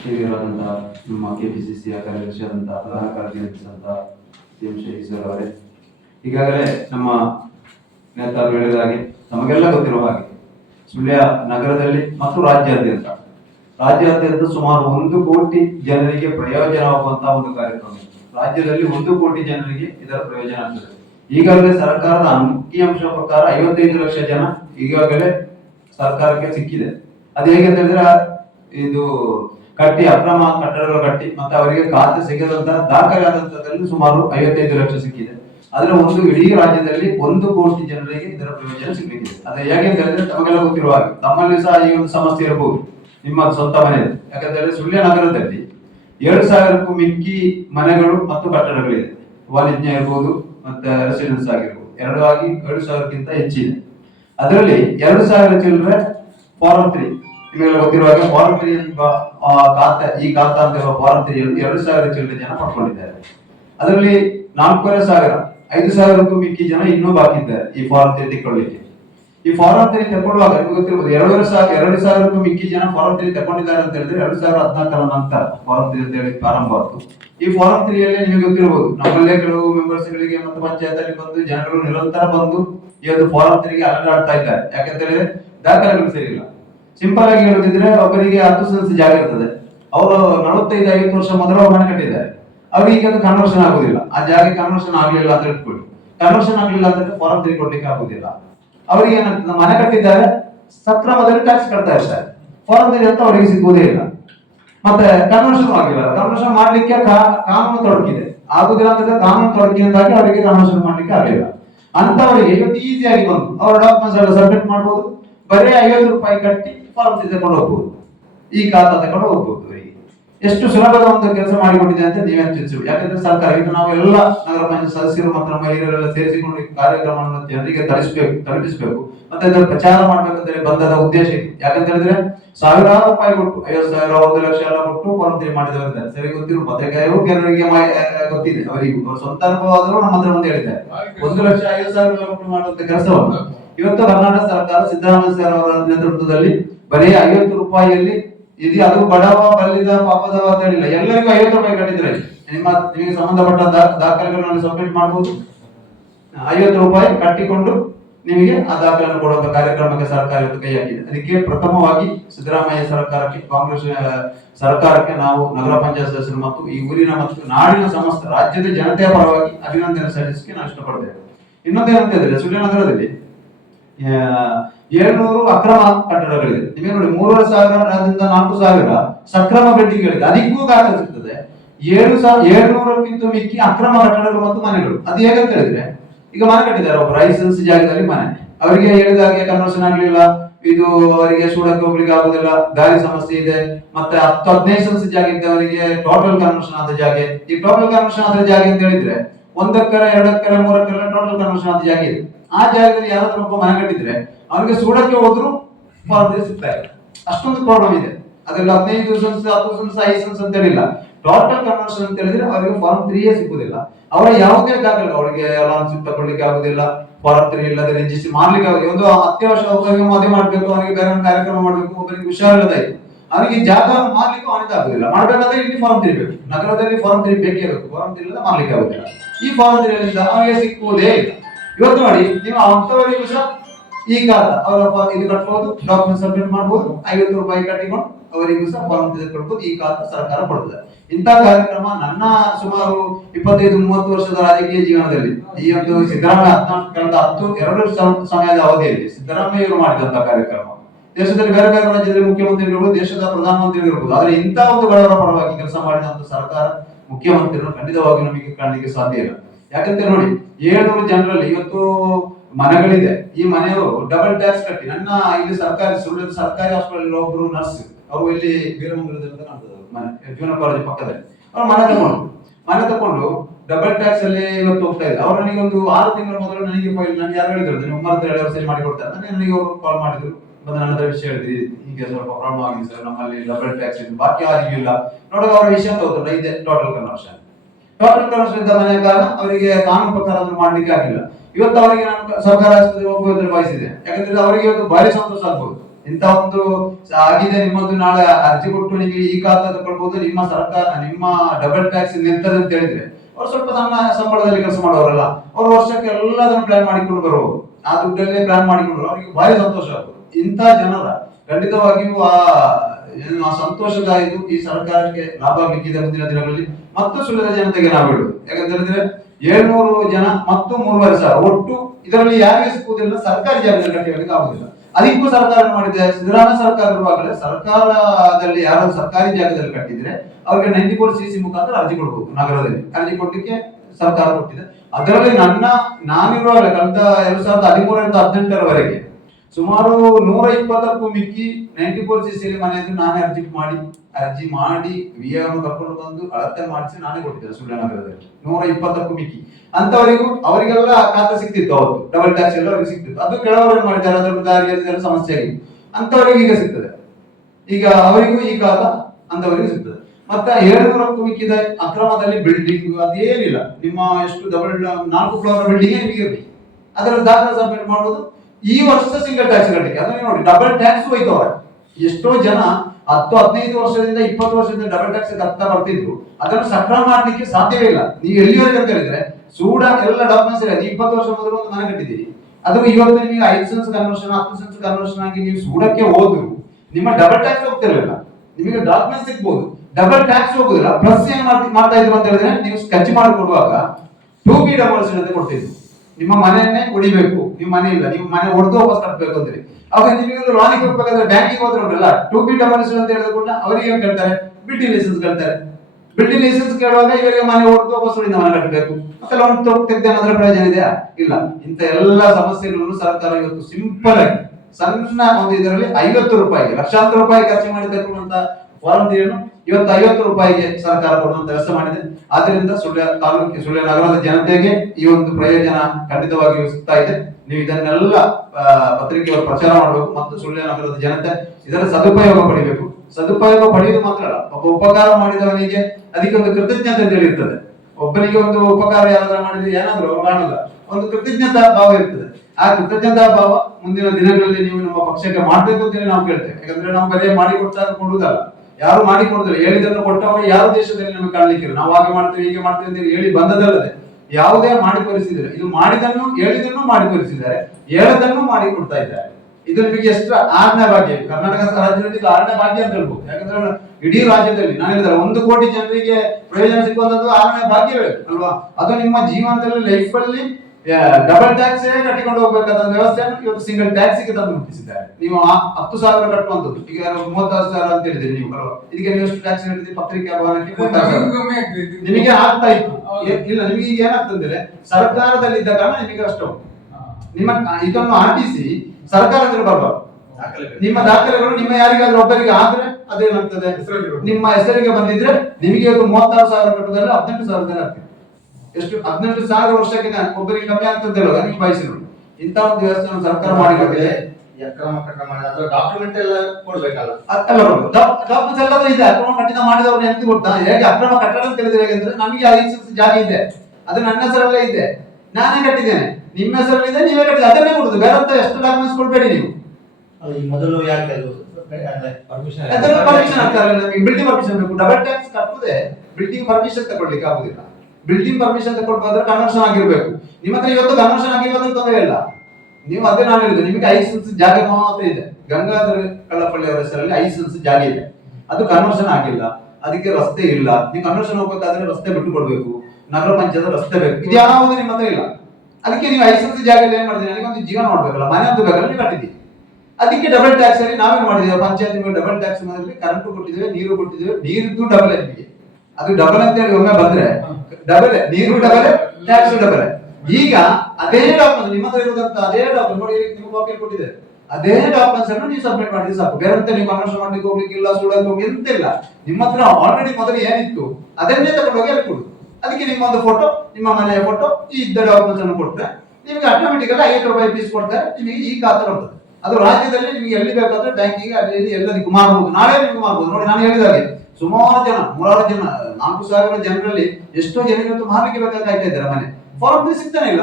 ಹಿರಿಯರಾದಂಥ ನಮ್ಮ K P C ಸಿಯ ಆದಂತಹ ಪ್ರಧಾನ ಕಾರ್ಯದರ್ಶಿಯಾದಂತಹ ಸಿ ಎಂ ಶೈಸರ್ ಅವರೇ, ಈಗಾಗಲೇ ನಮ್ಮ ನೇತಾರರು ಹೇಳಿದ ಹಾಗೆ ನಮಗೆಲ್ಲ ಗೊತ್ತಿರುವ ಹಾಗೆ ಸುಳ್ಯ ನಗರದಲ್ಲಿ ಮತ್ತು ರಾಜ್ಯಾದ್ಯಂತ ರಾಜ್ಯಾದ್ಯಂತ ಸುಮಾರು ಒಂದು ಕೋಟಿ ಜನರಿಗೆ ಪ್ರಯೋಜನವಾಗುವಂತಹ ಒಂದು ಕಾರ್ಯಕ್ರಮ ರಾಜ್ಯದಲ್ಲಿ ಒಂದು ಕೋಟಿ ಜನರಿಗೆ ಇದರ ಪ್ರಯೋಜನ ಆಗ್ತದೆ. ಈಗಾಗಲೇ ಸರ್ಕಾರದ ಅಂಕಿಅಂಶ ಪ್ರಕಾರ ಐವತ್ತೈದು ಲಕ್ಷ ಜನ ಈಗಾಗಲೇ ಸರ್ಕಾರಕ್ಕೆ ಸಿಕ್ಕಿದೆ. ಅದು ಹೇಗೆ ಅಂತ ಹೇಳಿದ್ರೆ ಇದು ಕಟ್ಟಿ ಅಕ್ರಮ ಕಟ್ಟಡಗಳು ಕಟ್ಟಿ, ಮತ್ತೆ ಅವರಿಗೆ ಖಾತೆ ಸಿಗದಂತಹ ದಾಖಲೆ ಆದಂತದಲ್ಲಿ ಸುಮಾರು ಐವತ್ತೈದು ಲಕ್ಷ ಸಿಕ್ಕಿದೆ. ಆದ್ರೆ ಒಂದು ಇಡೀ ರಾಜ್ಯದಲ್ಲಿ ಒಂದು ಕೋಟಿ ಜನರಿಗೆ ಇದರ ಪ್ರಯೋಜನ ಸಿಗಲಿಕ್ಕಿದೆ. ಅದು ಹೇಗೆ ಅಂತ ಹೇಳಿದ್ರೆ ತಮಗೆಲ್ಲ ಗೊತ್ತಿರುವ ಹಾಗೆ. ತಮ್ಮಲ್ಲಿ ಸಹ ಈ ಒಂದು ಸಮಸ್ಯೆ ಇರಬಹುದು ನಿಮ್ಮ ಸ್ವಂತ ಮನೆ ಯಾಕಂದ್ರೆ ಸುಳ್ಯ ನಗರದಲ್ಲಿ ಎರಡು ಸಾವಿರಕ್ಕೂ ಮಿಕ್ಕಿ ಮನೆಗಳು ಮತ್ತು ಕಟ್ಟಡಗಳಿದೆ. ವಾಣಿಜ್ಯ ಇರ್ಬೋದು, ಮತ್ತೆ ರೆಸಿಡೆನ್ಸ್ ಆಗಿರ್ಬೋದು. ಎರಡು ಆಗಿ ಎರಡು ಸಾವಿರಕ್ಕಿಂತ ಹೆಚ್ಚಿದೆ. ಅದರಲ್ಲಿ ಎರಡು ಸಾವಿರ ಚಿಲ್ಲರೆ ಫಾರ್ಮ್ ತ್ರೀ. ನಿಮಗೆಲ್ಲ ಗೊತ್ತಿರುವ ಹಾಗೆ ಆ, ಖಾತೆ ಈ ಖಾತಾ ಅಂತ ಹೇಳುವ ತ್ರೀಯಲ್ಲಿ ಎರಡು ಸಾವಿರ ಚಿಲ್ಲರೆ ಜನ ಪಡ್ಕೊಂಡಿದ್ದಾರೆ ಅದರಲ್ಲಿ ನಾಲ್ಕೂವರೆ ಸಾವಿರ ಐದು ಸಾವಿರಕ್ಕೂ ಮಿಕ್ಕಿ ಜನ ಇನ್ನೂ ಬಾಕಿ ಇದ್ದಾರೆ ಈ ಫಾರಂ ತ್ರೀ ತಗೊಳ್ಳಿಕ್ಕೆ ಈ ಫಾರಂ ತ್ರೀ ತಗೊಳ್ಳುವಾಗ ನಿಮ್ಗೆ ಗೊತ್ತಿರಬಹುದು ಎರಡೂವರೆ ಸಾವಿರ ಎರಡು ಸಾವಿರಕ್ಕೂ ಮಿಕ್ಕಿ ಜನ ಫಾರಂ ತ್ರೀ ತಗೊಂಡಿದ್ದಾರೆ ಅಂತ ಹೇಳಿದ್ರೆ ಎರಡು ಸಾವಿರ ಹದಿನಾಲ್ಕರ ನಂತರ ಫಾರಂ ತ್ರೀ ಅಂತ ಹೇಳಿ ಪ್ರಾರಂಭ ಆಯಿತು. ಈ ಫಾರಂ ತ್ರೀಯಲ್ಲಿ ನಿಮಗೆ ಗೊತ್ತಿರಬಹುದು ನಮ್ಮಲ್ಲೇ ಕೆಲವು ಮೆಂಬರ್ಸ್ ಗಳಿಗೆ ಮತ್ತು ಪಂಚಾಯತ್ ಅಲ್ಲಿ ಬಂದು ಜನಗಳು ನಿರಂತರ ಬಂದು ಈ ಒಂದು ಫಾರಂ ತ್ರೀಗೆ ಅಲಗಾಡ್ತಾ ಇದ್ದಾರೆ. ಯಾಕಂತ ಹೇಳಿದ್ರೆ ದಾಖಲೆಗಳು ಸರಿ ಇಲ್ಲ. ಸಿಂಪಲ್ ಆಗಿ ಹೇಳುದಿದ್ರೆ ಒಬ್ಬರಿಗೆ ಹತ್ತು ಸೆನ್ಸ್ ಜಾಗ ಇರ್ತದೆ. ಅವರು ನಲವತ್ತೈದು, ಐವತ್ತು ವರ್ಷ ಮೊದಲು ಮನೆ ಕಟ್ಟಿದ್ದಾರೆ. ಅವರಿಗೆ ಅದು ಕನ್ವರ್ಷನ್ ಆಗುದಿಲ್ಲ. ಆ ಜಾಗ ಕನ್ವರ್ಷನ್ ಆಗ್ಲಿಲ್ಲ ಅಂತ ಇಟ್ಬಿಟ್ಟು ಕನ್ವರ್ಷನ್ ಆಗ್ಲಿಲ್ಲ ಅಂತ ಫಾರಂ ತೆಗೆದುಕೊಡ್ಲಿಕ್ಕೆ ಕೊಡ್ಲಿಕ್ಕೆ ಆಗುದಿಲ್ಲ. ಅವ್ರಿಗೆ ಏನಂತ ಮನೆ ಕಟ್ಟಿದ್ದಾರೆ. ಸಕ್ರಮದಲ್ಲಿ ಟ್ಯಾಕ್ಸ್ ಕಟ್ತಾ ಇರ್ತಾರೆ. ಫಾರಂ ಅಂತ ಅವರಿಗೆ ಸಿಗುವುದೇ ಇಲ್ಲ. ಮತ್ತೆ ಕನ್ವರ್ಷನ್ ಆಗಿಲ್ಲ ಕನ್ವರ್ಷನ್ ಮಾಡ್ಲಿಕ್ಕೆ ಕಾನೂನು ತೊಡಕಿದೆ. ಆಗುದಿಲ್ಲ ಅಂತ ಕಾನೂನು ತೊಡಕಿನಿಂದಾಗಿ ಅವರಿಗೆ ಕನ್ವರ್ಷನ್ ಮಾಡ್ಲಿಕ್ಕೆ ಆಗಲಿಲ್ಲ. ಅಂತವರಿಗೆ ಇವತ್ತು ಈಸಿಯಾಗಿ ಬಂದು ಅವರ ಡಾಕ್ಯುಮೆಂಟ್ಸ್ ಎಲ್ಲ ಸಬ್ಮಿಟ್ ಮಾಡ್ಬೋದು. ಬರೀ ಐವತ್ತು ರೂಪಾಯಿ ಕಟ್ಟಿ ಫಾರ್ಮ್ ತಗೊಂಡು ಹೋಗ್ಬೋದು. ಈ ಖಾತಾ ತಗೊಂಡು ಹೋಗ್ಬೋದು ಎಷ್ಟು ಸುಲಭದ ಒಂದು ಕೆಲಸ ಮಾಡಿಕೊಟ್ಟಿದೆ ಅಂತ ನೀವೇ ಚಿಂತಿಸಿ ಯಾಕಂದ್ರೆ ಸರ್ಕಾರ ಇದು ನಾವು ಎಲ್ಲ ನಗರ ಪಂಚಾಯತ್ ಸದಸ್ಯರು ಮತ್ತು ಮಹಿಳೆಯರೆಲ್ಲ ಸೇರಿಸಿಕೊಂಡು ಕಾರ್ಯಕ್ರಮವನ್ನು ಜನರಿಗೆ ತಲುಪಿಸಬೇಕು ತಲುಪಿಸಬೇಕು. ಮತ್ತೆ ಅದರ ಪ್ರಚಾರ ಮಾಡ್ಬೇಕಂದ್ರೆ ಬಂದದ ಉದ್ದೇಶ ಇದೆ. ಯಾಕಂತ ಹೇಳಿದ್ರೆ ಸಾವಿರಾರು ರೂಪಾಯಿ ಕೊಟ್ಟು, ಐವತ್ತು ಸಾವಿರ, ಒಂದು ಲಕ್ಷ ಎಲ್ಲ ಕೊಟ್ಟು ಫಾರ್ಮ್ ಮಾಡಿದವರಿದ್ದಾರೆ. ಸರಿ ಗೊತ್ತಿರು ಪತ್ರಿಕೆಯವರು ಕೆಲವರಿಗೆ ಗೊತ್ತಿದೆ. ಅವರಿಗೂ ಅವ್ರ ಸ್ವಂತ ಅನುಭವ ಆದರೂ ನಮ್ಮ ಹತ್ರ ಒಂದು ಹೇಳಿದ್ದಾರೆ. ಒಂದು ಲಕ್ಷ, ಐವತ್ತು ಸಾವಿರ ಕೊಟ್ಟು ಮಾಡುವಂತ ಕೆಲಸವನ್ನು ಇವತ್ತು ಕರ್ನಾಟಕ ಸರ್ಕಾರ ಸಿದ್ದರಾಮಯ್ಯ ಸರ್ ಅವರ ನೇತೃತ್ವದಲ್ಲಿ ಬರೀ ಐವತ್ತು ರೂಪಾಯಿಯಲ್ಲಿ ಇದು ಅದು ಬಡವ ಬಲ್ಲಿದ ಪಾಪದವ ಅಂತ ಹೇಳಿಲ್ಲ. ಎಲ್ಲರಿಗೂ ಐವತ್ತು ರೂಪಾಯಿ ಕಟ್ಟಿದ್ರೆ. ನಿಮ್ಮ ನಿಮಗೆ ಸಂಬಂಧಪಟ್ಟ ದಾಖಲೆಗಳನ್ನು ಸಬ್ಮಿಟ್ ಮಾಡಬಹುದು ಐವತ್ತು ರೂಪಾಯಿ ಕಟ್ಟಿಕೊಂಡು ನಿಮಗೆ ಆ ದಾಖಲೆಯನ್ನು ಕೊಡುವಂತ ಕಾರ್ಯಕ್ರಮಕ್ಕೆ ಸರ್ಕಾರ ಕೈ ಹಾಕಿದೆ ಅದಕ್ಕೆ ಪ್ರಥಮವಾಗಿ ಸಿದ್ದರಾಮಯ್ಯ ಸರ್ಕಾರಕ್ಕೆ ಕಾಂಗ್ರೆಸ್ ಸರ್ಕಾರಕ್ಕೆ ನಾವು ನಗರ ಪಂಚಾಯತ್ ಸದಸ್ಯರು ಮತ್ತು ಈ ಊರಿನ ಮತ್ತು ನಾಡಿನ ಸಮಸ್ತ ರಾಜ್ಯದ ಜನತೆಯ ಪರವಾಗಿ ಅಭಿನಂದನೆ ಸಲ್ಲಿಸಕ್ಕೆ ನಾನು ಇಷ್ಟಪಡ್ತೇನೆ ಇನ್ನೊಂದೇನಂತ ಹೇಳಿದ್ರೆ ಸುಳ್ಯ ನಗರದಲ್ಲಿ ಆ, ಏಳ್ನೂರು ಅಕ್ರಮ ಕಟ್ಟಡಗಳಿದೆ. ನಿಮಗೆ ನೋಡಿ, ಮೂರುವರೆ ಸಾವಿರದಿಂದ ನಾಲ್ಕು ಸಾವಿರ ಸಕ್ರಮ ಬಿಲ್ಡಿಂಗ್ ಗಳಿದೆ ಅದಕ್ಕೂ ದಾಖಲೆ ಸಿಗ್ತದೆ. ಏಳು ಸಾವಿರ ಏಳ್ನೂರಕ್ಕಿಂತ ಮಿಕ್ಕಿ ಅಕ್ರಮ ಕಟ್ಟಡಗಳು ಮತ್ತು ಮನೆಗಳು. ಅದು ಹೇಗಂತ ಹೇಳಿದ್ರೆ, ಈಗ ಮನೆ ಕಟ್ಟಿದ್ದಾರೆ. ಒಬ್ಬ ಲೈಸೆನ್ಸ್ ಜಾಗದಲ್ಲಿ ಮನೆ. ಅವರಿಗೆ ಹೇಳಿದಾಗೆ ಕನ್ವರ್ಷನ್ ಆಗ್ಲಿಲ್ಲ. ಇದು ಅವರಿಗೆ ಸೂಡಕ್ಕೆ ಹೋಗ್ಲಿಕ್ಕೆ ಆಗುದಿಲ್ಲ. ದಾರಿ ಸಮಸ್ಯೆ ಇದೆ. ಮತ್ತೆ ಹತ್ತು ಹದಿನೈದು ಸೆನ್ಸ್ ಜಾಗ ಇದ್ದವರಿಗೆ ಟೋಟಲ್ ಕನ್ವರ್ಷನ್ ಆದ ಜಾಗ. ಈ ಟೋಟಲ್ ಕನ್ವರ್ಷನ್ ಆದ ಜಾಗ ಅಂತ ಹೇಳಿದ್ರೆ, ಒಂದಕ್ಕರ, ಎರಡಕ್ಕರ ಮೂರಕ್ಕರ ಟೋಟಲ್ ಕನ್ವರ್ಷನ್ ಆದ ಜಾಗ ಇದೆ. ಆ ಜಾಗದಲ್ಲಿ ಯಾರಾದ್ರೂ ಒಬ್ಬ ಮನೆ ಕಟ್ಟಿದ್ರೆ ಅವನಿಗೆ ಸೂಡಕ್ಕೆ ಹೋದ್ರು ಸ್ಪರ್ಧೆ ಸಿಗ್ತಾ ಇಲ್ಲ ಅಷ್ಟೊಂದು ಪ್ರಾಬ್ಲಮ್ ಇದೆ. ಅದರಲ್ಲಿ ಹದಿನೈದು ಸೆನ್ಸ್ ಹತ್ತು ಸೆನ್ಸ್ ಐದು ಸೆನ್ಸ್ ಅಂತ ಹೇಳಿಲ್ಲ. ಟೋಟಲ್ ಕನ್ವರ್ಷನ್ ಅಂತ ಹೇಳಿದ್ರೆ ಅವರಿಗೆ ಫಾರ್ಮ್ ತ್ರೀಯೇ ಸಿಗುದಿಲ್ಲ. ಅವರ ಯಾವುದೇ ದಾಖಲೆ ಅವರಿಗೆ ಅಲಾನ್ಸ್ ತಗೊಳ್ಳಿಕ್ಕೆ ಆಗುದಿಲ್ಲ. ಫಾರ್ಮ್ ತ್ರೀ ಇಲ್ಲದೆ ರಿಜಿಸ್ಟರ್ ಮಾಡ್ಲಿಕ್ಕೆ ಆಗುದಿಲ್ಲ. ಒಂದು ಅತ್ಯವಶ್ಯ ಒಬ್ಬರಿಗೆ ಮದುವೆ ಮಾಡ್ಬೇಕು ಅವನಿಗೆ ಬೇರೆ ಕಾರ್ಯಕ್ರಮ ಮಾಡ್ಬೇಕು, ಒಬ್ಬರಿಗೆ ಹುಷಾರಿಲ್ಲದಾಯ್ತು ಅವನಿಗೆ ಜಾಗ ಮಾಡ್ಲಿಕ್ಕೆ ಅವನಿಗೆ ಆಗುದಿಲ್ಲ. ಮಾಡ್ಬೇಕಾದ್ರೆ ಇಲ್ಲಿ ಫಾರ್ಮ್ ತ್ರೀ ಬೇಕು. ನಗರದಲ್ಲಿ ಫಾರ್ಮ್ ತ್ರೀ ಬೇಕೇ ಬೇಕು. ಫಾರ್ಮ್ ತ್ರೀ ಇಲ್ಲದೆ ಮಾಡ್ಲಿಕ್ಕೆ ಆಗುದಿಲ್ಲ. ಈ ಫಾರ್ಮ್ ತ್ರೀ ಅವನಿಗೆ ಸಿಕ್ಕುವುದೇ ಇಲ್ಲ. ಇವತ್ತು ನೋಡಿ ನೀವು ಅಂತವರಿಗೂ ಈ ಕಾಲ ಅವರಪ್ಪ ಇದು ಕಟ್ಬಹುದು ಡಾಕ್ಯುಮೆಂಟ್ ಸಬ್ಮಿಟ್ ಮಾಡ್ಬೋದು, ಐವತ್ತು ರೂಪಾಯಿ ಕಟ್ಟಿಕೊಂಡು ಅವರಿಗೂ ಸಹ ಫಾರ್ಮ್ ಕೊಡ್ಬೋದು, ಈ ಕಾಲ ಸರ್ಕಾರ ಕೊಡ್ತದೆ ಇಂಥ ಕಾರ್ಯಕ್ರಮ ನನ್ನ ಸುಮಾರು ಇಪ್ಪತ್ತೈದು, ಮೂವತ್ತು ವರ್ಷದ ರಾಜಕೀಯ ಜೀವನದಲ್ಲಿ, ಈ ಒಂದು ಸಿದ್ದರಾಮಯ್ಯ ಹದಿನಾಲ್ಕು, ಕಳೆದ ಹತ್ತು, ಎರಡು ಸಮಯದ ಅವಧಿಯಲ್ಲಿ ಸಿದ್ದರಾಮಯ್ಯ ಮಾಡಿದಂತ ಕಾರ್ಯಕ್ರಮ. ದೇಶದಲ್ಲಿ ಬೇರೆ ಬೇರೆ ರಾಜ್ಯದಲ್ಲಿ ಮುಖ್ಯಮಂತ್ರಿಗಳು, ದೇಶದ ಪ್ರಧಾನಮಂತ್ರಿಗಳು ಇರಬಹುದು ಆದ್ರೆ ಇಂಥ ಒಂದು ಬಡವರ ಪರವಾಗಿ ಕೆಲಸ ಮಾಡಿದಂತ ಸರ್ಕಾರ ಮುಖ್ಯಮಂತ್ರಿಗಳು ಖಂಡಿತವಾಗಿ ನಮಗೆ ಕಾಣಲಿಕ್ಕೆ ಸಾಧ್ಯ ಇಲ್ಲ. ಯಾಕಂತ ನೋಡಿ, ಏಳ್ನೂರು ಜನರಲ್ಲಿ ಇವತ್ತು ಮನೆಗಳಿದೆ. ಈ ಮನೆಯವರು ಡಬಲ್ ಟ್ಯಾಕ್ಸ್ ಕಟ್ಟಿ, ನನ್ನ ಇಲ್ಲಿ ಸರ್ಕಾರಿ, ಸುಳ್ಳು ಸರ್ಕಾರಿ ಹಾಸ್ಪಿಟಲ್ ಒಬ್ರು ನರ್ಸ್ ಅವರು ಇಲ್ಲಿ ವೀರಮಂಗಲದಲ್ಲಿ ಅಂತ ಮನೆ, ಜೀವನ ಕಾಲೇಜ್ ಪಕ್ಕದಲ್ಲಿ. ಅವ್ರು ಮನೆ ತಗೊಂಡು ಮನೆ ತಗೊಂಡು ಡಬಲ್ ಟ್ಯಾಕ್ಸ್ ಅಲ್ಲಿ ಇವತ್ತು ಹೋಗ್ತಾ ಇದೆ ಅವ್ರು ನನಗೆ ಒಂದು ಆರು ತಿಂಗಳ ಮೊದಲು ನನಗೆ ಫೈಲ್ ನಾನು ಯಾರು ಹೇಳಿದ್ರು, ನೀವು ಒಂಬತ್ತು ಎರಡು ವರ್ಷ ಮಾಡಿ ಕೊಡ್ತಾರೆ ನನಗೆ ಅವರು ಕಾಲ್ ಮಾಡಿದ್ರು. ಬಂದು ನನ್ನ ವಿಷಯ ಹೇಳಿದ್ರಿ ಹೀಗೆ ಸ್ವಲ್ಪ ಪ್ರಾಬ್ಲಮ್ ಆಗಿದೆ ಸರ್, ನಮ್ಮಲ್ಲಿ ಡಬಲ್ ಟ್ಯಾಕ್ಸ್ ಇದೆ ಬಾಕಿ ಯಾರಿಗೂ ಇಲ್ಲ. ನೋಡುವಾಗ ಅವರ ವಿಷಯ ತಗೋತಾರೆ ಇದೆ ಟೋಟಲ್ ಕನ್ವರ್ಷನ್ ಇದ್ದ ಮನೆಯ ಕಾರಣ ಅವರಿಗೆ ಕಾನೂನು ಪ್ರಕಾರ ಅದನ್ನು ಮಾಡ್ಲಿಕ್ಕೆ ಆಗಿಲ್ಲ ಇವತ್ತು ಅವರಿಗೆ ನಾನು ಸರ್ಕಾರ ಹೋಗುವುದನ್ನು ಬಯಸಿದೆ ಯಾಕಂದ್ರೆ ಅವರಿಗೆ ಇವತ್ತು ಭಾರಿ ಸಂತೋಷ ಆಗ್ಬಹುದು ಇಂತ ಒಂದು ಆಗಿದೆ ನಿಮ್ಮದು ನಾಳೆ ಅರ್ಜಿ ಕೊಟ್ಟು ನಿಮಗೆ ಈ ಖಾತಾ ತಗೊಳ್ಬಹುದು ನಿಮ್ಮ ಸರ್ಕಾರ, ನಿಮ್ಮ ಡಬಲ್ ಟ್ಯಾಕ್ಸ್ ನಿಲ್ತದೆ ಅಂತ ಹೇಳಿದ್ರೆ ಅವ್ರು ಸ್ವಲ್ಪ ತಮ್ಮ ಸಂಬಳದಲ್ಲಿ ಕೆಲಸ ಮಾಡೋರಲ್ಲ ಅವ್ರು ವರ್ಷಕ್ಕೆ ಎಲ್ಲದನ್ನು ಪ್ಲಾನ್ ಮಾಡಿಕೊಂಡು ಬರುವವರು ಆ ದುಡ್ಡಲ್ಲೇ ಪ್ಲಾನ್ ಮಾಡಿಕೊಂಡು ಅವರಿಗೆ ಭಾರಿ ಸಂತೋಷ ಆಗ್ಬಹುದು ಇಂಥ ಜನರ ಖಂಡಿತವಾಗಿಯೂ ಆ ಸಂತೋಷದ ಇದು ಈ ಸರ್ಕಾರಕ್ಕೆ ಲಾಭ ಬಿಕ್ಕಿದೆ ಮುಂದಿನ ದಿನಗಳಲ್ಲಿ. ಮತ್ತು ಸುಳ್ಳಿದ ಜನತೆಗೆ ನಾವು ಬಿಡುವುದು ಯಾಕಂತ ಹೇಳಿದ್ರೆ ಏಳ್ನೂರು ಜನ ಮತ್ತು ಮೂರುವರೆ ಸಾವಿರ. ಒಟ್ಟು ಇದರಲ್ಲಿ ಯಾರಿಗೆ ಸಿಕ್ಕುವುದಿಲ್ಲ ಸರ್ಕಾರಿ ಜಾಗದಲ್ಲಿ ಕಟ್ಟಿಕೊಳ್ಳಿಕ್ಕೆ ಆಗುದಿಲ್ಲ ಅದಕ್ಕೂ ಸರ್ಕಾರ ಮಾಡಿದೆ ಸಿದ್ದರಾಮಯ್ಯ ಸರ್ಕಾರ ಇರುವಾಗಲೇ ಸರ್ಕಾರದಲ್ಲಿ ಯಾರಾದ್ರೂ ಸರ್ಕಾರಿ ಜಾಗದಲ್ಲಿ ಕಟ್ಟಿದ್ರೆ ಅವ್ರಿಗೆ ನೈಂಟಿ ಫೋರ್ ಸಿ ಸಿ ಮುಖಾಂತರ ಅರ್ಜಿ ಕೊಡಬಹುದು ನಗರದಲ್ಲಿ. ಅರ್ಜಿ ಕೊಡ್ಲಿಕ್ಕೆ ಸರ್ಕಾರ ಕೊಟ್ಟಿದೆ. ಅದರಲ್ಲಿ ನನ್ನ ನಾನಿರುವಾಗ ಕಳೆದ ಎರಡ್ ಸಾವಿರದ ಹದಿಮೂರರಿಂದ ಹದಿನೆಂಟರವರೆಗೆ ಸುಮಾರು ನೂರ ಇಪ್ಪತ್ತಕ್ಕೂ ಮಿಕ್ಕಿ ನೈಂಟಿ ಫೋರ್ ಸಿ ಸಿ ಮನೆಯದ್ದು ನಾನೇ ಅರ್ಜಿ ಮಾಡಿ ಅರ್ಜಿ ಮಾಡಿ ವಿ ಆರ್ ಕರ್ಕೊಂಡು ಬಂದು ಅಳತೆ ಮಾಡಿಸಿ ನಾನೇ ಕೊಟ್ಟಿದ್ದೆ ಸುಳ್ಯ ನಗರದಲ್ಲಿ ನೂರ ಇಪ್ಪತ್ತಕ್ಕೂ ಮಿಕ್ಕಿ. ಅಂತವರಿಗೂ ಅವರಿಗೆಲ್ಲ ಖಾತೆ ಸಿಕ್ತಿತ್ತು ಅವತ್ತು ಡಬಲ್ ಟ್ಯಾಕ್ಸ್ ಎಲ್ಲ ಅವ್ರಿಗೆ ಸಿಕ್ತಿತ್ತು. ಅದು ಕೆಲವರು ಮಾಡಿದ್ದಾರೆ, ಅದರ ದಾರಿ ಅದೆಲ್ಲ ಸಮಸ್ಯೆ ಆಗಿದೆ ಅಂತವರಿಗೆ ಈಗ ಸಿಗ್ತದೆ. ಈಗ ಅವರಿಗೂ ಈ ಖಾತ ಅಂತವರಿಗೂ ಸಿಗ್ತದೆ. ಮತ್ತೆ ಏಳ್ನೂರಕ್ಕೂ ಮಿಕ್ಕಿದ ಅಕ್ರಮದಲ್ಲಿ ಬಿಲ್ಡಿಂಗ್ ಅದೇನಿಲ್ಲ. ನಿಮ್ಮ ಎಷ್ಟು ಡಬಲ್ ನಾಲ್ಕು ಫ್ಲೋರ್ ಬಿಲ್ಡಿಂಗ್ ನಿಮಗೆ ಅದರ ದಾಖಲೆ ಸಬ್ಮಿಟ್ ಮಾಡೋದು ಈ ವರ್ಷ ಸಿಂಗಲ್ ಟ್ಯಾಕ್ಸ್ ಕಟ್ಟಲಿಕ್ಕೆ ಅದನ್ನ ನೋಡಿ ಡಬಲ್ ಟ್ಯಾಕ್ಸ್ ಹೋಯ್ತವ್ರೆ. ಎಷ್ಟೋ ಜನ ಹತ್ತು, ಹದಿನೈದು ವರ್ಷದಿಂದ ಇಪ್ಪತ್ತು ವರ್ಷದಿಂದ ಡಬಲ್ ಟ್ಯಾಕ್ಸ್ ಕಟ್ತಾ ಬರ್ತಿದ್ರು. ಅದನ್ನು ಸಕ್ರಮ ಮಾಡ್ಲಿಕ್ಕೆ ಸಾಧ್ಯವೇ ಇಲ್ಲ. ನೀವು ಎಲ್ಲಿವರೆಗೆ ಅಂತ ಹೇಳಿದ್ರೆ, ಸೂಡ ಎಲ್ಲ ಡಾಕ್ಯುಮೆಂಟ್ಸ್ ನೀವು ಇಪ್ಪತ್ತು ವರ್ಷ ಮೊದಲು ಒಂದು ಮನೆ ಕಟ್ಟಿದ್ದೀರಿ. ಅದು ಇವತ್ತು ನೀವು ಐದು ಸೆನ್ಸ್ ಕನ್ವರ್ಷನ್ ಹತ್ತು ಸೆನ್ಸ್ ಕನ್ವರ್ಷನ್ ಆಗಿ ನೀವು ಸೂಡಕ್ಕೆ ಹೋದ್ರು. ನಿಮ್ಮ ಡಬಲ್ ಟ್ಯಾಕ್ಸ್ ಹೋಗ್ತಿರಲಿಲ್ಲ ನಿಮಗೆ ಡಾಕ್ಯುಮೆಂಟ್ ಸಿಗ್ಬೋದು. ಡಬಲ್ ಟ್ಯಾಕ್ಸ್ ಹೋಗುದಿಲ್ಲ. ಪ್ಲಸ್ ಏನ್ ಮಾಡ್ತಿ ಇದ್ರು ಅಂತ ಹೇಳಿದ್ರೆ, ನೀವು ಸ್ಕೆಚ್ ಮಾಡಿ ಕೊಡುವಾಗ ಟೂ ಬಿ ಡಬಲ್ಸ್ ಅಂತ ಕೊಡ್ತಿದ್ರು. ನಿಮ್ಮ ಮನೆಯನ್ನೇ ಉಳಿಬೇಕು. ನಿಮ್ಮ ಮನೆ ಇಲ್ಲ ನಿಮ್ಮ ಮನೆ ಹೊಡೆದು ವಾಪಸ್ ಕಟ್ಟಬೇಕು ಅಂದ್ರೆ ಅವಾಗ ನಿಮಗೆ ಒಂದು ಲಾನಿಗೆ ಹೋಗ್ಬೇಕಾದ್ರೆ ಬ್ಯಾಂಕಿಗೆ ಹೋದ್ರೆ ಉಂಟಲ್ಲ ಟೂ ಬಿ ಡಬಲ್ಸ್ ಅಂತ ಹೇಳಿದ ಕೂಡ ಅವರಿಗೆ ಏನ್ ಕೇಳ್ತಾರೆ? ಬಿಲ್ಡಿಂಗ್ ಲೈಸೆನ್ಸ್ ಕೇಳ್ತಾರೆ. ಬಿಲ್ಡಿಂಗ್ ಲೈಸೆನ್ಸ್ ಕೇಳುವಾಗ ಇವರಿಗೆ ಮನೆ ಹೊಡೆದು ವಾಪಸ್ ಉಳಿದ ಮನೆ ಕಟ್ಟಬೇಕು ಮತ್ತೆ ಲೋನ್ ಅದರ ಪ್ರಯೋಜನ ಇದೆಯಾ? ಇಲ್ಲ. ಇಂಥ ಎಲ್ಲ ಸಮಸ್ಯೆಗಳನ್ನು ಸರ್ಕಾರ ಇವತ್ತು ಸಿಂಪಲ್ ಆಗಿ ಸಣ್ಣ ಒಂದು ಇದರಲ್ಲಿ ಐವತ್ತು ರೂಪಾಯಿ ಲಕ್ಷಾಂತರ ರೂಪಾಯಿ ಖರ್ಚು ಮಾಡಿ ತಗೊಳ್ಳುವಂತ ಏನು ಇವತ್ತು ಐವತ್ತು ರೂಪಾಯಿಗೆ ಸರ್ಕಾರ ಕೊಡುವಂತ ವ್ಯವಸ್ಥೆ ಮಾಡಿದೆ. ಆದ್ರಿಂದ ಸುಳ್ಯ ತಾಲೂಕಿನ ಸುಳ್ಯ ನಗರದ ಜನತೆಗೆ ಈ ಒಂದು ಪ್ರಯೋಜನ ಖಂಡಿತವಾಗಿ ಸಿಗ್ತಾ ಇದೆ. ನೀವು ಇದನ್ನೆಲ್ಲ ಪತ್ರಿಕೆಯವರು ಪ್ರಚಾರ ಮಾಡಬೇಕು ಮತ್ತು ಸುಳ್ಯ ನಗರದ ಜನತೆ ಇದರ ಸದುಪಯೋಗ ಪಡಿಬೇಕು. ಸದುಪಯೋಗ ಪಡೆಯುವುದು ಮಾತ್ರ ಅಲ್ಲ, ಒಬ್ಬ ಉಪಕಾರ ಮಾಡಿದವನಿಗೆ ಅದಕ್ಕೆ ಒಂದು ಕೃತಜ್ಞತೆ ಅಂತ ಇರ್ತದೆ ಒಬ್ಬನಿಗೆ ಒಂದು ಉಪಕಾರ ಯಾರಾದ್ರೂ ಮಾಡಿದ್ರೆ ಏನಾದ್ರೂ ಕಾಣಲ್ಲ ಒಂದು ಕೃತಜ್ಞತಾ ಭಾವ ಇರ್ತದೆ. ಆ ಕೃತಜ್ಞತಾ ಭಾವ ಮುಂದಿನ ದಿನಗಳಲ್ಲಿ ನೀವು ನಮ್ಮ ಪಕ್ಷಕ್ಕೆ ಮಾಡ್ಬೇಕು ಅಂತೇಳಿ ನಾವು ಕೇಳ್ತೇವೆ. ಯಾಕಂದ್ರೆ ನಾವು ಬರೀ ಮಾಡಿ ಕೊಡ್ತಾ ಕೊಡುವುದಲ್ಲ ಯಾರು ಮಾಡಿ ಕೊಡುದಿಲ್ಲ ಹೇಳಿದನ್ನು ಕೊಟ್ಟವರು ಯಾವ ದೇಶದಲ್ಲಿ ನಮಗೆ ಕಾಣ್ಲಿಕ್ಕಿಲ್ಲ. ನಾವು ಹಾಗೆ ಮಾಡ್ತೇವೆ, ಹೀಗೆ ಮಾಡ್ತೇವೆ ಅಂತ ಹೇಳಿ ಬಂದದಲ್ಲದೆ ಯಾವುದೇ ಮಾಡಿ ಕೊರಿಸಿದ್ರೆ ಇದು ಮಾಡಿದನ್ನು ಹೇಳಿದನ್ನು ಮಾಡಿ ಕೊರಿಸಿದ್ದಾರೆ. ಹೇಳದನ್ನು ಮಾಡಿ ಕೊಡ್ತಾ ಇದ್ದಾರೆ. ಇದು ನಿಮಗೆ ಎಷ್ಟು ಆರನೇ ಭಾಗ್ಯ. ಕರ್ನಾಟಕ ರಾಜ್ಯದಲ್ಲಿ ಆರನೇ ಭಾಗ್ಯ ಅಂತ ಹೇಳ್ಬೋದು. ಯಾಕಂದ್ರೆ ಇಡೀ ರಾಜ್ಯದಲ್ಲಿ ನಾನು ಹೇಳಿದ್ರೆ ಒಂದು ಕೋಟಿ ಜನರಿಗೆ ಪ್ರಯೋಜನ ಸಿಕ್ಕುವಂತದ್ದು ಆರನೇ ಭಾಗ್ಯವೇ ಅಲ್ವಾ? ಅದು ನಿಮ್ಮ ಜೀವನದಲ್ಲಿ ಲೈಫ್ ಅಲ್ಲಿ ಡಬಲ್ ಟ್ಯಾಕ್ಸ್ ಕಟ್ಟಿಕೊಂಡು ಹೋಗ್ಬೇಕಾದ ವ್ಯವಸ್ಥೆಯನ್ನು ಇವತ್ತು ಸಿಂಗಲ್ ಟ್ಯಾಕ್ಸ್ಗೆ ತಂದು ಮುಟ್ಟಿಸಿದ್ದಾರೆ ನೀವು ಹತ್ತು ಸಾವಿರ ಕಟ್ಟುವಂತದ್ದು ಈಗ ಮೂವತ್ತಾರು ಸಾವಿರ ಅಂತ ಹೇಳಿದ್ರಿ ನೀವು ಇದಕ್ಕೆ ನೀವು ಎಷ್ಟು ಟ್ಯಾಕ್ಸ್ ಹೇಳಿದ್ರಿ? ಪತ್ರಿಕೆ ಮೂವತ್ತಾರು ನಿಮಗೆ ಆಗ್ತಾ ಇತ್ತು. ಇಲ್ಲ ನಿಮಗೆ ಈಗ ಏನಾಗ್ತಂದ್ರೆ ಸರ್ಕಾರದಲ್ಲಿ ಇದ್ದ ಕಾರಣ ನಿಮಗೆ ಅಷ್ಟು ನಿಮ್ಮ ಇದನ್ನು ಆಟಿಸಿ ಸರ್ಕಾರದಲ್ಲಿ ಬರಬಾರ್ದು. ನಿಮ್ಮ ದಾಖಲೆಗಳು ನಿಮ್ಮ ಯಾರಿಗಾದ್ರೂ ಒಬ್ಬರಿಗೆ ಆದ್ರೆ ಅದೇನಾಗ್ತದೆ? ನಿಮ್ಮ ಹೆಸರಿಗೆ ಬಂದಿದ್ರೆ ನಿಮಗೆ ಅದು ಮೂವತ್ತಾರು ಸಾವಿರ ಕಟ್ಟೋದ್ರಲ್ಲಿ ಹದಿನೆಂಟು ಸಾವಿರದಲ್ಲಿ ಆಗ್ತದೆ. ಎಷ್ಟು ಹದಿನೆಂಟು ಸಾವಿರ ವರ್ಷಕ್ಕೆ ಒಬ್ಬರಿಗೆ ಕಮ್ಮಿ ಆಗ್ತದೆ ಹೇಳುವಾಗ ನೀವು ಬಯಸಿ ನೋಡಿ ಇಂಥ ಒಂದು ವ್ಯವಸ್ಥೆ ಸರ್ಕಾರ ಮಾಡಿದ್ರೆ ಅಕ್ರಮ ಮಾಡಿ ಅದ್ರ ಡಾಕ್ಯುಮೆಂಟ್ ಎಲ್ಲ ಕೊಡ್ಬೇಕಲ್ಲ? ಅಲ್ಲ ಡಾಕ್ಯುಮೆಂಟ್ಸ್ ಎಲ್ಲದೂ ಇದೆ. ಅಕ್ರಮ ಕಟ್ಟಿದ ಮಾಡಿದವ್ರು ಎಂತ ಗೊತ್ತಾ? ಹೇಗೆ ಅಕ್ರಮ ಕಟ್ಟಡ ಅಂತ ಹೇಳಿದ್ರೆ ಹೇಗೆ ಅಂದ್ರೆ ನಮಗೆ ಐದು ಜಾಗ ಇದೆ. ಅದು ನನ್ನ ಹೆಸರಲ್ಲೇ ಇದೆ. ನಾನೇ ಕಟ್ಟಿದ್ದೇನೆ. ನಿಮ್ಮ ಹೆಸರಲ್ಲಿದೆ ನೀವೇ ಕಟ್ಟಿದ್ರೆ ಅದನ್ನೇ ಕೊಡುದು. ಬೇರೆ ಅಂತ ಎಷ್ಟು ಡಾಕ್ಯುಮೆಂಟ್ಸ್ ಕೊಡ್ಬೇಡಿ ನೀವು? ಮೊದಲು ಯಾಕೆ ಅದು ಪರ್ಮಿಷನ್ ಪರ್ಮಿಷನ್ ಆಗ್ತಾರೆ ಬಿಲ್ಡಿಂಗ್ ಪರ್ಮಿಷನ್ ಬೇಕು. ಡಬಲ್ ಟ್ಯಾಕ್ಸ್ ಕಟ್ಟದೆ ಬಿಲ್ಡಿಂಗ್ ಪರ್ಮಿಷನ್ ತಗೊಳ್ಳಿಕ್ಕೆ ಆಗುದಿಲ್ಲ. ಬಿಲ್ಡಿಂಗ್ ಪರ್ಮಿಷನ್ ಬಂದ್ರೆ ಕನ್ವರ್ಷನ್ ಆಗಿರ್ಬೇಕು. ನಿಮ್ಮ ಹತ್ರ ಇವತ್ತು ಕನ್ವರ್ಷನ್ ಆಗಿಲ್ಲ ಅಂತ ತೊಂದರೆ ಇಲ್ಲ. ನೀವು ಅದೇ ನಾನು ಹೇಳಿದೆ ನಿಮಗೆ ಐಸೆನ್ಸ್ ಜಾಗ ಮಾತ್ರ ಇದೆ. ಗಂಗಾಧರ ಕಳ್ಳಪಳ್ಳಿ ಅವರ ಹೆಸರಲ್ಲಿ ಐಸೆನ್ಸ್ ಜಾಗ ಇದೆ. ಅದು ಕನ್ವರ್ಷನ್ ಆಗಿಲ್ಲ. ಅದಕ್ಕೆ ರಸ್ತೆ ಇಲ್ಲ. ನೀವು ಕನ್ವರ್ಷನ್ ಹೋಗ್ಬೇಕಾದ್ರೆ ರಸ್ತೆ ಬಿಟ್ಟು ಕೊಡ್ಬೇಕು. ನಗರ ಪಂಚಾಯತ್ ರಸ್ತೆ ಬೇಕು. ಇದು ಯಾವುದು ನಿಮ್ಮ ಹತ್ರ ಇಲ್ಲ. ಅದಕ್ಕೆ ನೀವು ಐಸೆನ್ಸ್ ಜಾಗದಲ್ಲಿ ಏನ್ ಮಾಡಿದ್ರೆ ನನಗೆ ಒಂದು ಜೀವನ ಮಾಡ್ಬೇಕಲ್ಲ, ಮನೆ ಅಂತ ಬೇಕಲ್ಲ ನೀವು ಕಟ್ಟಿದ್ದೀವಿ ಅದಕ್ಕೆ ಡಬಲ್ ಟ್ಯಾಕ್ಸ್ ಅಲ್ಲಿ ನಾವೇನ್ ಮಾಡಿದ್ದೇವೆ? ಪಂಚಾಯತ್ ಡಬಲ್ ಟ್ಯಾಕ್ಸ್ ಮಾಡಿದ್ರೆ ಕರೆಂಟ್ ಕೊಟ್ಟಿದ್ದೇವೆ, ನೀರು ಕೊಟ್ಟಿದ್ದೇವೆ, ನೀರಿದ್ದು ಡಬಲ್ ನಿಮಗೆ ಅದು ಡಬಲ್ ಅಂತ ಹೇಳಿ ಒಮ್ಮೆ ಬಂದ್ರೆ ಡಬಲ್ ನೀರು ಡಬಲ್ ಟ್ಯಾಕ್ಸ್ ಡಬಲ್ ಈಗ ಅದೇ ಡಾಕ್ಯುಮೆಂಟ್ ನಿಮ್ಮ ಹತ್ರ ಇರುವಂತ ಅದೇ ಡಾಕ್ಯುಮೆಂಟ್ ನೋಡಿ ಇಲ್ಲಿ ನಿಮ್ಮ ಕಾಪಿ ಕೊಟ್ಟಿದೆ. ಅದೇ ಡಾಕ್ಯುಮೆಂಟ್ಸ್ ಅನ್ನು ನೀವು ಸಬ್ಮಿಟ್ ಮಾಡಿದ್ರೆ ಸಾಕು. ಬೇರೆ ನೀವು ಕನ್ವರ್ಷನ್ ಮಾಡ್ಲಿಕ್ಕೆ ಹೋಗ್ಲಿಕ್ಕಿಲ್ಲ ಸುಡಕ್ಕೆ ಹೋಗಿ ಎಂತ ಇಲ್ಲ. ನಿಮ್ಮ ಹತ್ರ ಆಲ್ರೆಡಿ ಮೊದಲು ಏನಿತ್ತು, ಅದನ್ನೇ ತಗೊಂಡೋಗಿ ಅಲ್ಲಿ ಕೊಡುದು ಅದಕ್ಕೆ ನಿಮ್ಮ ಒಂದು ಫೋಟೋ ನಿಮ್ಮ ಮನೆಯ ಫೋಟೋ ಈ ಇದ್ದ ಡಾಕ್ಯುಮೆಂಟ್ಸ್ ಅನ್ನು ಕೊಟ್ರೆ ನಿಮಗೆ ಆಟೋಮೆಟಿಕ್ ಅಲ್ಲಿ ಐವತ್ತು ರೂಪಾಯಿ ಫೀಸ್ ಕೊಡ್ತಾರೆ, ನಿಮಗೆ ಈ ಖಾತೆ ಬರ್ತದೆ. ಅದು ರಾಜ್ಯದಲ್ಲಿ ನಿಮಗೆ ಎಲ್ಲಿ ಬೇಕಾದ್ರೆ ಬ್ಯಾಂಕಿಗೆ ಅಲ್ಲಿ ಇಲ್ಲಿ ಎಲ್ಲದಕ್ಕೂ ಮಾರಬಹುದು ನಾಳೆ ನಿಮ್ಗೆ ಮಾರಬಹುದು ನೋಡಿ, ನಾನು ಹೇಳಿದಾಗೆ ಸುಮಾರು ಜನ ಮೂರಾರು ಜನ ನಾಲ್ಕು ಸಾವಿರ ಜನರಲ್ಲಿ ಎಷ್ಟೋ ಜನ ಇವತ್ತು ಮಾರಲಿಕ್ಕೆ ಬೇಕಾಗ್ತಾ ಇದ್ದಾರೆ ಮನೆ. ಫಾರ್ಮ್ ಸಿಗ್ತಾನೆ ಇಲ್ಲ.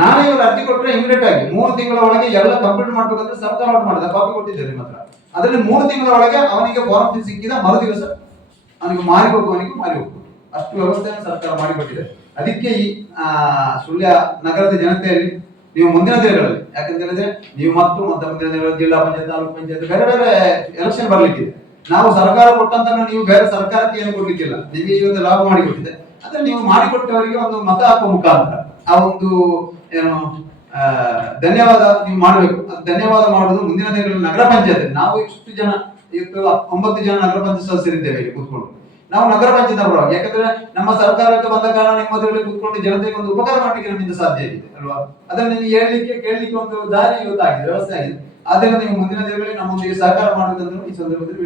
ನಾನೇ ಇವರು ಅರ್ಜಿ ಕೊಟ್ಟರೆ ಇಮಿಡಿಯೇಟ್ ಆಗಿ ಮೂರು ತಿಂಗಳ ಒಳಗೆ ಎಲ್ಲ ಕಂಪ್ಲೀಟ್ ಮಾಡ್ಬೇಕಂದ್ರೆ ಸರ್ಕಾರ ಆರ್ಡರ್ ಮಾಡಿದ ಕಾಪಿ ಕೊಟ್ಟಿದ್ದಾರೆ ನಿಮ್ಮ ಹತ್ರ. ಅದರಲ್ಲಿ ಮೂರು ತಿಂಗಳ ಒಳಗೆ ಅವನಿಗೆ ಫಾರ್ಮ್ ಸಿಕ್ಕಿದ ಮರು ದಿವಸ ಅವನಿಗೆ ಮಾರಿ ಹೋಗುವವನಿಗೆ ಮಾರಿ ಹೋಗ್ಬೋದು ಅಷ್ಟು ವ್ಯವಸ್ಥೆಯನ್ನು ಸರ್ಕಾರ ಮಾಡಿಕೊಟ್ಟಿದೆ. ಅದಕ್ಕೆ ಈ ಸುಳ್ಯ ನಗರದ ಜನತೆಯಲ್ಲಿ ನೀವು ಮುಂದಿನ ದಿನಗಳಲ್ಲಿ ಯಾಕಂತ ಹೇಳಿದ್ರೆ ನೀವು ಮತ್ತು ಮತ್ತೆ ಮುಂದಿನ ದಿನಗಳಲ್ಲಿ ಜಿಲ್ಲಾ ಪಂಚಾಯತ್, ತಾಲೂಕು ಪಂಚಾಯತ್, ಬೇರೆ ಬೇರೆ ಎಲೆಕ್ಷನ್ ಬರ್ಲಿಕ್ಕಿದೆ. ನಾವು ಸರ್ಕಾರ ಕೊಟ್ಟಂತ ನೀವು ಬೇರೆ ಸರ್ಕಾರಕ್ಕೆ ಏನು ಕೊಡ್ಲಿಕ್ಕಿಲ್ಲ. ನಿಮಗೆ ಒಂದು ಲಾಭ ಮಾಡಿಕೊಟ್ಟಿದೆ. ಅದನ್ನ ನೀವು ಮಾಡಿಕೊಟ್ಟವರಿಗೆ ಒಂದು ಮತ ಹಾಕುವ ಮುಖಾಂತರ, ಆ ಒಂದು ಏನು ಧನ್ಯವಾದ ನೀವು ಮಾಡಬೇಕು. ಧನ್ಯವಾದ ಮಾಡುವುದು ಮುಂದಿನ ದಿನಗಳಲ್ಲಿ ನಗರ ಪಂಚಾಯತ್ ನಾವು ಇಷ್ಟು ಜನ, ಇವತ್ತು ಒಂಬತ್ತು ಜನ ನಗರ ಪಂಚಾಯತ್ ಸದಸ್ಯರಿದ್ದೇವೆ ಕೂತ್ಕೊಂಡು. ನಾವು ನಗರ ಪಂಚಾಯತ್ ಯಾಕಂದ್ರೆ ನಮ್ಮ ಸರ್ಕಾರಕ್ಕೆ ಬಂದ ಕಾರಣ ನಿಮ್ಮ ಮದುವೆಯಲ್ಲಿ ಕೂತ್ಕೊಂಡು ಜನತೆಗೆ ಒಂದು ಉಪಕಾರ ಮಾಡಲಿಕ್ಕೆ ನಮ್ಮಿಂದ ಸಾಧ್ಯ ಆಗಿದೆ, ಅಲ್ವಾ? ಅದನ್ನ ನೀವು ಹೇಳಲಿಕ್ಕೆ, ಕೇಳಲಿಕ್ಕೆ ಒಂದು ದಾರಿ ಇವತ್ತಾಗಿದೆ, ವ್ಯವಸ್ಥೆ ಆಗಿದೆ. ಆದ್ದರಿಂದ ನೀವು ಮುಂದಿನ ದಿನಗಳಲ್ಲಿ ನಮ್ಮೊಂದಿಗೆ ಸಹಕಾರ ಮಾಡುವುದನ್ನು ಈ ಸಂದರ್ಭದಲ್ಲಿ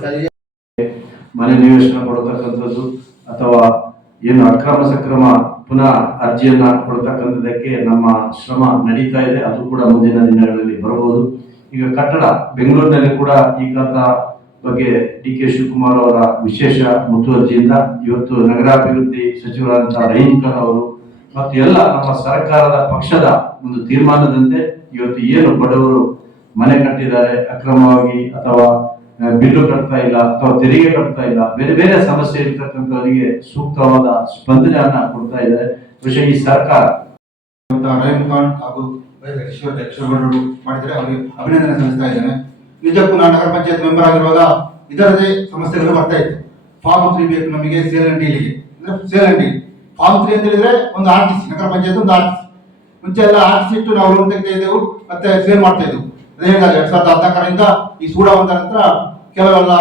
ಸರ್? ಮನೆ ನಿವೇಶನ ಕೊಡತಕ್ಕಂಥದ್ದು ಅಥವಾ ಏನು ಅಕ್ರಮ ಸಕ್ರಮ ಪುನಃ ಅರ್ಜಿಯನ್ನ ಕೊಡ್ತಕ್ಕಂಥದ್ದಕ್ಕೆ ನಮ್ಮ ಶ್ರಮ ನಡೀತಾ ಇದೆ. ಅದು ಕೂಡ ಮುಂದಿನ ದಿನಗಳಲ್ಲಿ ಬರಬಹುದು. ಈಗ ಕಟ್ಟಡ, ಬೆಂಗಳೂರಿನಲ್ಲಿ ಕೂಡ ಈ ಕಟ್ಟಡ ಬಗ್ಗೆ ಡಿ ಕೆ ಶಿವಕುಮಾರ್ ಅವರ ವಿಶೇಷ ಮುತುವರ್ಜಿಯಿಂದ ಇವತ್ತು ನಗರಾಭಿವೃದ್ಧಿ ಸಚಿವರಾದಂತಹ ರೈನ್ಕರ್ ಅವರು ಮತ್ತು ಎಲ್ಲ ನಮ್ಮ ಸರ್ಕಾರದ ಪಕ್ಷದ ಒಂದು ತೀರ್ಮಾನದಂತೆ ಇವತ್ತು ಏನು ಬಡವರು ಮನೆ ಕಟ್ಟಿದ್ದಾರೆ, ಅಕ್ರಮವಾಗಿ ಅಥವಾ ಬಿಲ್ಲು ಕಟ್ತಾ ಇಲ್ಲ ಅಥವಾ ತೆರಿಗೆ ಕಟ್ತಾ ಇಲ್ಲ, ಬೇರೆ ಬೇರೆ ಸಮಸ್ಯೆ ಇರ್ತಕ್ಕಂಥವರಿಗೆ ಸೂಕ್ತವಾದ ಸ್ಪಂದನೆಯನ್ನ ಕೊಡ್ತಾ ಇದ್ದಾರೆ. ಬಹುಶಃ ಈ ಸರ್ಕಾರ ಖಾನ್ ಹಾಗೂ ಮಾಡಿದರೆ ಅವರಿಗೆ ಅಭಿನಂದನೆ ಸಲ್ಲಿಸ್ತಾ ಇದ್ದೇನೆ. ನಿಜಕ್ಕೂ ನಾನು ನಗರ ಪಂಚಾಯತ್ ಮೆಂಬರ್ ಆಗಿರುವಾಗ ಇದರದೇ ಸಮಸ್ಯೆಗಳು ಬರ್ತಾ ಇತ್ತು. ಫಾರ್ಮ್ ತ್ರೀ ಬೇಕು ನಮಗೆ ಸೇಲ್ ಅಂಡ್ ಅಂದ್ರೆ sale and deal form three ಅಂತ ಹೇಳಿದ್ರೆ ಒಂದು ಆರ್ ಟಿ ಸಿ ನಗರ ಪಂಚಾಯತ್ ಒಂದು ಆರ್ ಟಿ ಸಿ ಮುಂಚೆ ಎಲ್ಲ ಆರ್ ಟಿ ಸಿ ಇಟ್ಟು ನಾವು ಲೋನ್ ತೆಗ್ತಾ ಇದ್ದೆವು, ಮತ್ತೆ ಸೇಲ್ ಮಾಡ್ತಾ ಇದ್ದೆವು. ಅದೇ ಎರಡ್ ಸಾವಿರದ ಹದಿನಾಲ್ಕರಿಂದ ಈ ಸೂಡ ಬಂದ ನಂತರ ಕೆಲವೆಲ್ಲ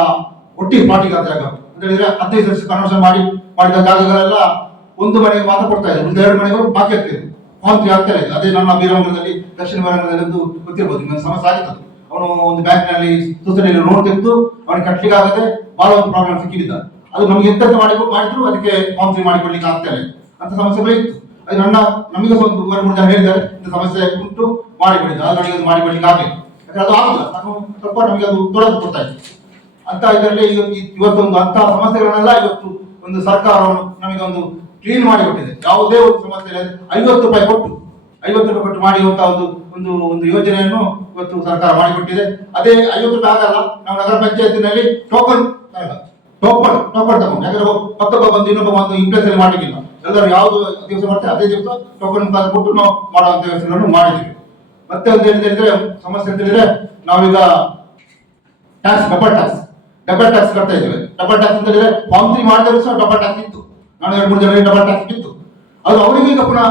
ಒಟ್ಟಿಗೆ ಪಾರ್ಟಿ ಅಂತ ಜಾಗ ಅಂತ ಹೇಳಿದ್ರೆ ಹದಿನೈದು ವರ್ಷ ಕನ್ವರ್ಷನ್ ಮಾಡಿ, ಮಾಡಿದ ಜಾಗಗಳೆಲ್ಲ ಒಂದು ಮನೆಗೆ ಮಾತ್ರ ಕೊಡ್ತಾ ಇದ್ದಾರೆ ಒಂದು ಎರಡು ಮನೆಗಳು ಬಾಕಿ ಆಗ್ತಿದೆ ಫಾರ್ಮ್ ತ್ರೀ ಆಗ್ತಾ ಇದೆ ಅದೇ ನಮ್ಮ ಬೀರಂಗದಲ್ಲಿ ದಕ್ಷಿಣ ಬೀರಂಗದಲ್ಲಿ ಒಂದು ಗೊತ್ತಿರ್ಬೋದು. ಇನ್ನೊಂದು ಸಮಸ್ಯೆ ಆಗಿತ್ತು ಅವನು ಒಂದು ಬ್ಯಾಂಕ್ನಲ್ಲಿ ಸೊಸೈಟಿಯಲ್ಲಿ ಲೋನ್ ತೆಗೆದು ಅವನಿಗೆ ಕಟ್ಟಲಿಕ್ಕೆ ಆಗದೆ ಬಹಳ ಒಂದು ಪ್ರಾಬ್ಲಮ್ ಸಿಕ್ಕಿದ್ದ ಅದು ನಮಗೆ ಎಂತ ಮಾಡಿ ಮಾಡಿದ್ರು, ಅದಕ್ಕೆ ಕೌನ್ಸಿಲ್ ಮಾಡಿಕೊಡ್ಲಿಕ್ಕೆ ಆಗ್ತಾ ಇಲ್ಲ. ಅಂತ ಸಮಸ್ಯೆಗಳು ಇತ್ತು. ಅದು ನನ್ನ, ನಮಗೆ ಒಂದು ಮೂರು ಮೂರು ಜನ ಹೇಳಿದ್ದಾರೆ. ಇಂಥ ಸಮಸ್ಯೆ ಉಂಟು ಮಾಡಿಕೊಡಿದ್ದು ಅದು ನನಗೆ ಅದು ಮಾಡಿಕೊಡ್ಲಿಕ್ಕೆ ಆಗಬೇಕು ಯಾಕಂದ್ರೆ ಅದು ಆಗುದಿಲ್ಲ. ನಾನು ಸ್ವಲ್ಪ ನಮಗೆ ಅದು ತೊಡಗು ಕೊಡ್ತಾ ಇತ್ತು. ಅಂತ ಇದರಲ್ಲಿ ಇವತ್ತು ಇವತ್ತೊಂದು ಅಂತಹ ಸಮಸ್ಯೆಗಳನ್ನೆಲ್ಲ ಇವತ್ತು ಒಂದು ಸರ್ಕಾರವನ್ನು ನಮಗೆ ಒಂದು ಕ್ಲೀನ್ ಮಾಡಿಕೊಟ್ಟಿದೆ ಯಾವುದೇ ಒಂದು ಸಮಸ್ಯೆ ಐವತ್ತು ರೂಪಾಯಿ ಕೊಟ್ಟು. ಐವತ್ತು ರೂಪಾಯಿ ಕೊಟ್ಟು ಮಾಡಿರುವಂತಹ ಒಂದು ಒಂದು ಒಂದು ಯೋಜನೆಯನ್ನು ಇವತ್ತು ಸರ್ಕಾರ ಮಾಡಿಕೊಟ್ಟಿದೆ. ಅದೇ ಐವತ್ತು ರೂಪಾಯಿ ಆಗಲ್ಲ. ನಾವು ನಗರ ಪಂಚಾಯತಿನಲ್ಲಿ ಟೋಕನ್ ಟೋಕನ್ ಟೋಕನ್ ತಗೊಂಡು, ಯಾಕಂದ್ರೆ ಮತ್ತೊಬ್ಬ ಬಂದು ಇನ್ನೊಬ್ಬ ಬಂದು ಇಂಪ್ರೆಸ್ ಅಲ್ಲಿ ಮಾಡಲಿಕ್ಕಿಲ್ಲ. ಎಲ್ಲರೂ ಯಾವುದು ದಿವಸ ಮಾಡ್ತಾರೆ ಅದೇ ದಿವಸ ಟೋಕನ್ ಮುಖಾಂತರ ಕೊಟ್ಟು ನಾವು ಮಾಡುವಂತ ವ್ಯವಸ್ಥೆಗಳನ್ನು ಮಾಡಿದ್ದೀವಿ. ಮತ್ತೆ ಒಂದು ಹೇಳಿದ್ರೆ ಸಮಸ್ಯೆ ಅಂತ ಹೇಳಿದ್ರೆ, ನಾವೀಗ tax double tax double tax ಕಟ್ತಾ ಇದ್ದೇವೆ. ಡಬಲ್ ಟ್ಯಾಕ್ಸ್ ಅಂತ ಹೇಳಿದ್ರೆ ಫಾರ್ಮ್ ತ್ರೀ ಮಾಡಿದ್ರು ಸಹ ಡಬಲ್ ಟ್ಯಾಕ್ಸ್ ಇತ್ತು. ನಾನು ಎರಡು, ಮೂರು ಜನರಿಗೆ ಡಬಲ್ ಟ್ಯಾಕ್ಸ್ ಇತ್ತು ಅದು ಅವರಿಗೆ ಈಗ ಪುನಃ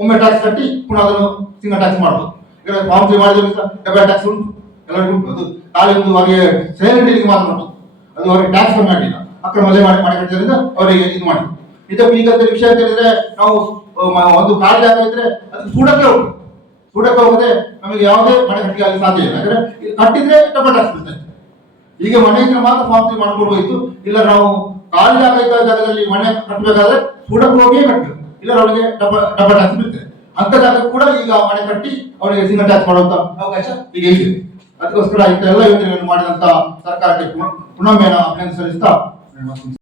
ಒಮ್ಮೆ ಟ್ಯಾಕ್ಸ್ ಕಟ್ಟಿ ಪುನಃ ಅದನ್ನು ತಿಂಗಳ ಟ್ಯಾಕ್ಸ್ ಮಾಡ್ಬೋದು. ಈಗ ಮಾಡಿದ್ರು ಡಬಲ್ ಟ್ಯಾಕ್ಸ್ ಉಂಟು. ಎಲ್ಲರಿಗೂ ಉಂಟು. ಅದು ಖಾಲಿ ಅವರಿಗೆ ಸೈಲೆಂಟ್ ಮಾತ್ರ ಉಂಟು. ಅದು ಅವರಿಗೆ ಟ್ಯಾಕ್ಸ್ ಕಮ್ಮಿ ಅಕ್ರಮ ಅಕ್ರಮದಲ್ಲಿ ಮಾಡಿ ಮಾಡಿ ಕಟ್ಟಿದ್ರಿಂದ ಅವರಿಗೆ ಇದು ಮಾಡಿ ಇದಕ್ಕೆ ಈಗ ವಿಷಯ ಅಂತ ನಾವು ಒಂದು ಕಾಲ ಆಗಿದ್ರೆ ಅದು ಸೂಡಕ್ಕೆ ಉಂಟು ಸೂಡಕ್ಕೆ ಹೋಗದೆ ನಮಗೆ ಯಾವುದೇ ಮನೆ ಕಟ್ಟಿಗೆ ಆಗಲಿ ಸಾಧ್ಯ ಇಲ್ಲ. ಯಾಕಂದ್ರೆ ಕಟ್ಟಿದ್ರೆ ಡಬಲ್ ಟ್ಯಾಕ್ಸ್ ಬೀಳ್ತದೆ. ಈಗ ಮನೆ ಇದ್ರೆ ಮಾತ್ರ ಫಾರ್ಮ್ ಮಾಡ್ಕೊಡ್ಬೋದಿತ್ತು ಇಲ್ಲ ನಾವು ಖಾಲಿ ಜಾಗ ಇದ್ದ ಜಾಗದಲ್ಲಿ ಮನೆ ಕಟ್ಟಬೇಕಾದ್ರೆ ಸೂಡಕ್ಕೆ ಹೋಗಿಯೇ ಕಟ್ಟಬೇಕು. ಇಲ್ಲ ಅವರಿಗೆ ಡಬಲ್ ಡಬಲ್ ಟ್ಯಾಕ್ಸ್ ಬೀಳ್ತದೆ ಅಂತ ಜಾಗ ಕೂಡ ಈಗ ಮನೆ ಕಟ್ಟಿ ಅವರಿಗೆ ಸಿಂಗಲ್ ಟ್ಯಾಕ್ಸ್ ಮಾಡುವಂತ ಅವಕಾಶ ಈಗ ಇದೆ. ಅದಕ್ಕೋಸ್ಕರ ಇಂಥ ಎಲ್ಲ ಯೋಜನೆಗಳನ್ನು ಮಾಡಿದಂತ ಸರ್ಕಾರಕ್ಕೆ ಪುನಃ ಅಭಿನಂದಿಸಲಿಸ್ತಾ